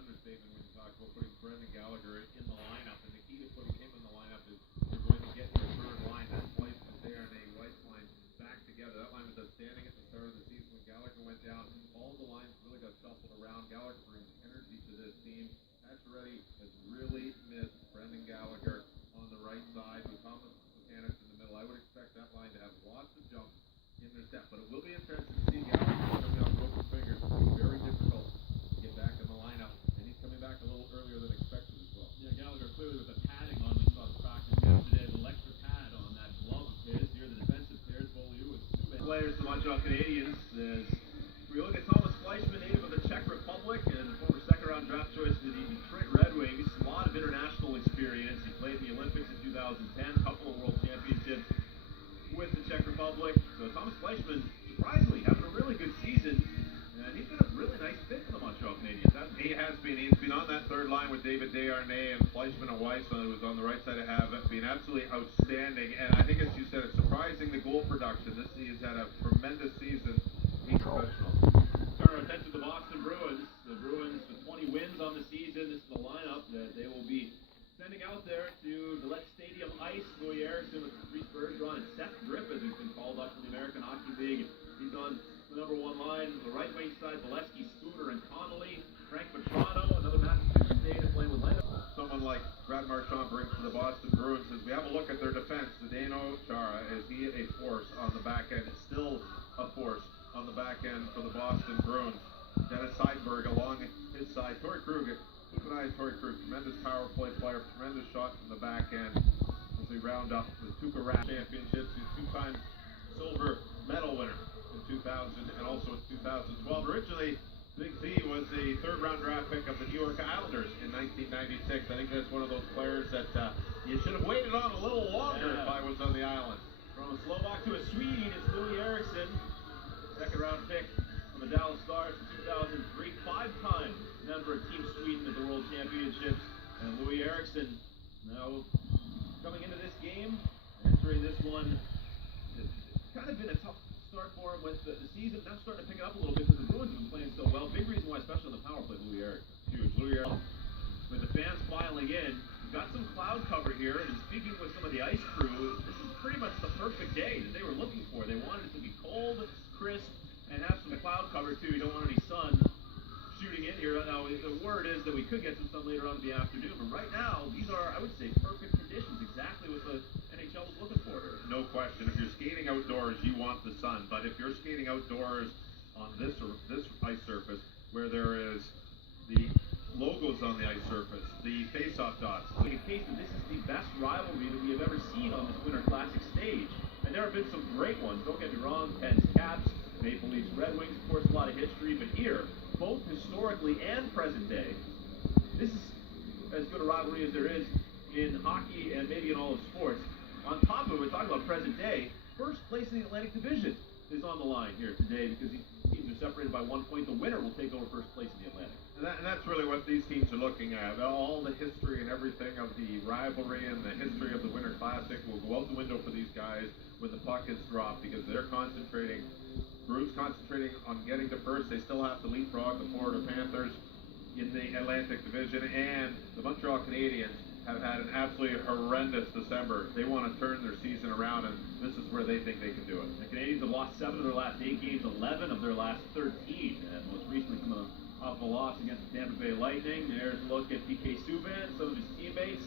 understatement when you talk about putting Brendan Gallagher in the lineup, and the key to putting him in the lineup is you're going to get your third line. That Fleischman there and a Weiss line back together. That line was outstanding at the start of the season when Gallagher went down. All the lines really got shuffled around. Gallagher brings energy to this team. Pacioretty has really missed Brendan Gallagher on the right side with Thomas Buchanan in the middle. I would expect that line to have lots of jumps in their step, but it will be interesting to see Gallagher coming down broken fingers. It's going to be very difficult to get back in the lineup, and he's coming back a little earlier than expected as well. Yeah, Gallagher clearly with the padding on. We saw the practice yesterday, the electric pad on that glove of his. Here the defensive pairs, Beaulieu with Subban. Players, the Montreal Canadiens. As we look at Thomas Fleischman, native of the Czech Republic and former second-round draft choice for the Detroit Red Wings. A lot of international experience. He played in the Olympics in 2010, a couple of World Championships with the Czech Republic. So Thomas Fleischman, surprisingly, having a really good season, and he's been a really nice fit for the Montreal Canadiens. He has been. He's been on that third line with David Desharnais and Fleischman and Weiss, who's on the right side of Havant, being absolutely outstanding. And I think, as you said, it's surprising the goal production. He's had a tremendous season. He's professional. Turn our attention to the Boston Bruins. The Bruins with 20 wins on the season. This is the lineup that they will be sending out there to Gillette Stadium Ice. Louis Eriksson with Reese Bergeron and Seth Griffith, who's been called up from the American Hockey League. He's on the number one line. The right wing side, Valesky, Spooner, and Connolly. Frank Petrano, another Massachusetts native playing with Leonard. Someone like Brad Marchand brings to the Boston Bruins. As we have a look at their defense, Zdeno Chara, is he a force on the back end? Still a force on the back end for the Boston Bruins. Dennis Seidberg along his side. Torrey Krug, keep an eye on Torrey Krug. Tremendous power play player, tremendous shot from the back end. As we round up the Tuukka Rask championships, he's two-time silver medal winner in 2000 and also in 2012. Originally, Big Z was a third-round draft pick of the New York Islanders in 1996. I think that's one of those players that you should have waited on a little longer if I was on the island. From a Slovak to a Swede, it's Louis Eriksson, second-round pick from the Dallas Stars in 2003, five-time member of Team Sweden at the World Championships. And Louis Eriksson now coming into this game, entering this one. It's kind of been a tough start for him with the season. Now starting to pick it up a little bit because the Bruins have been playing so well. Big reason why, especially on the power play, Louis Eriksson. Huge. Louis Eriksson, with the fans filing in, we've got some cloud cover here. And speaking with some of the ice crew, this is pretty much the perfect day that they were looking for. They wanted it to be cold, crisp, and have some cloud cover too. You don't want any sun shooting in here. Now, the word is that we could get some sun later on in the afternoon, but right now, these are, I would say, perfect conditions, exactly what the NHL was looking for. No question. If you're skating outdoors, you want the sun, but if you're skating outdoors on this ice surface, where there is the logos on the ice surface, the face-off dots. In case that this is the best rivalry that we have ever seen on this Winter Classic stage. And there have been some great ones, don't get me wrong, Pens, Caps, Maple Leafs, Red Wings, of course, a lot of history, but here, both historically and present day, this is as good a rivalry as there is in hockey and maybe in all of sports. On top of it, we're talking about present day, first place in the Atlantic Division is on the line here today because these teams are separated by 1 point. The winner will take over first place in the Atlantic. And that's really what these teams are looking at. All the history and everything of the rivalry and the history of the Winter Classic will go out the window for these guys when the puck is dropped because they're concentrating. Bruins concentrating on getting to first. They still have to leapfrog the Florida Panthers in the Atlantic Division, and the Montreal Canadiens have had an absolutely horrendous December. They want to turn their season around, and this is where they think they can do it. The Canadiens have lost 7 of their last 8 games, 11 of their last 13, and most recently coming off a loss against the Tampa Bay Lightning. There's a look at PK Subban, some of his teammates.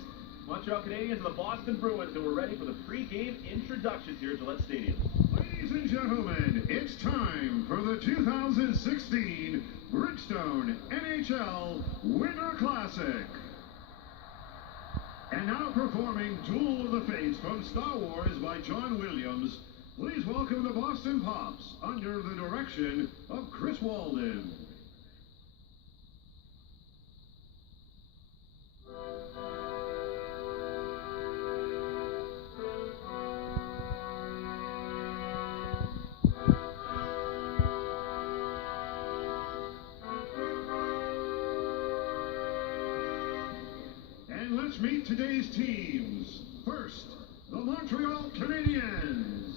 Montreal Canadiens and the Boston Bruins, and we're ready for the pre-game introductions here at Gillette Stadium. Ladies and gentlemen, it's time for the 2016 Bridgestone NHL Winter Classic. And now performing Duel of the Fates from Star Wars by John Williams, please welcome the Boston Pops under the direction of Chris Walden. Let's meet today's teams. First, the Montreal Canadiens.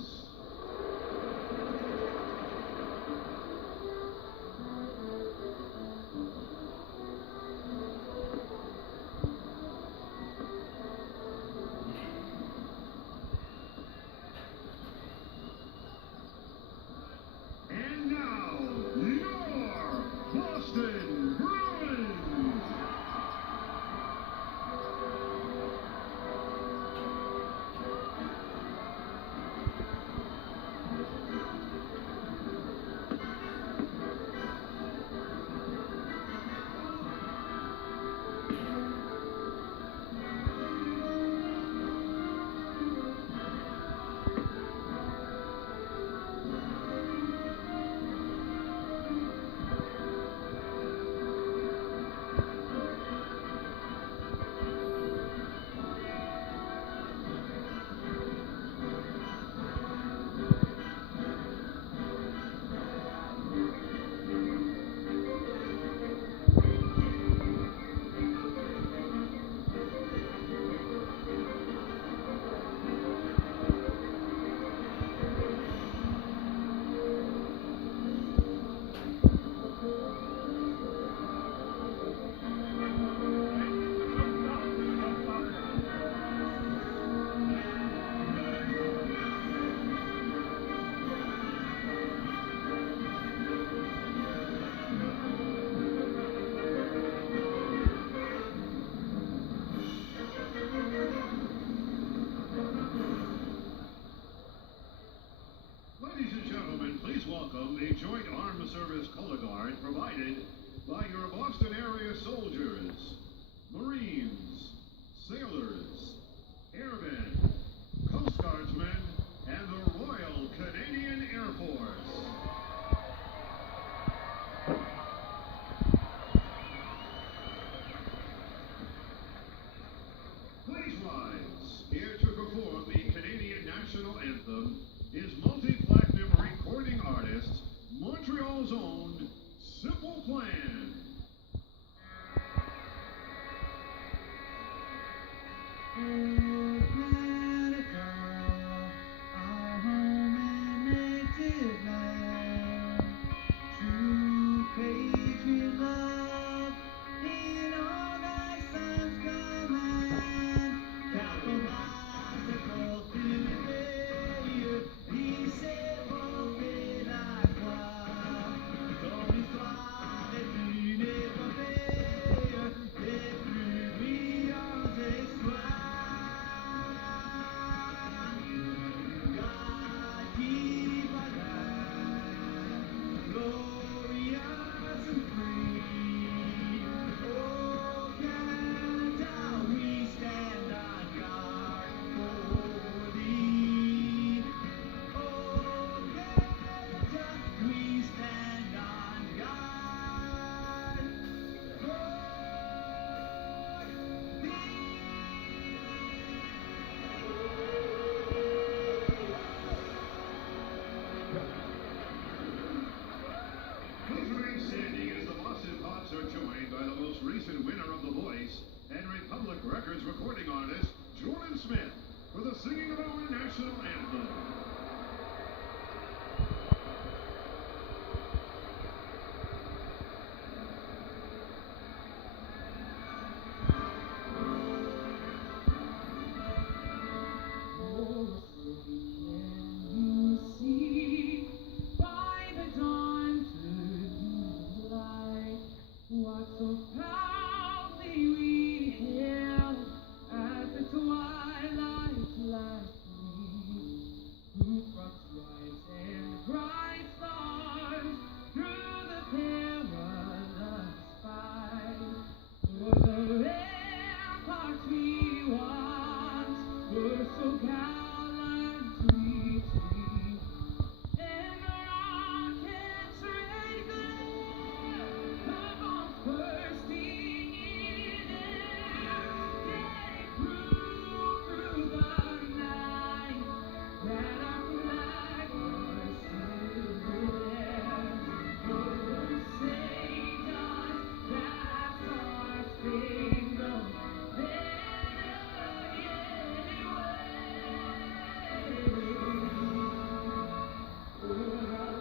service color guard provided by your Boston area soldiers, Marines, sailors, airmen, Coast Guardsmen, and the Royal Canadian Air Force. Please rise. Here to perform the Canadian National Anthem is multi-platinum recording artist, Montreal's own Simple Plan. Recent winner of The Voice and Republic Records recording artist Jordan Smith for the singing of our national anthem. So proudly we hailed at the twilight's last gleam, whose front stripes and bright stars through the perilous fight. For the ramparts we once were so gallantly seen, and the rockets' red glare of bombs bursting in air, they proved through the night that our flag was still there. Oh, say does that star-spangled banner yet wave o'er the land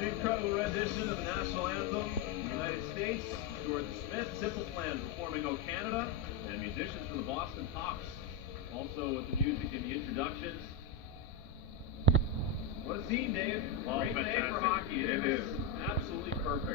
Incredible rendition of the national anthem in the United States. Jordan Smith, Simple Plan performing O Canada, and musicians from the Boston Pops. Also with the music and the introductions. What a scene, Dave. Oh, Great day for fantastic. hockey. It is. Absolutely perfect.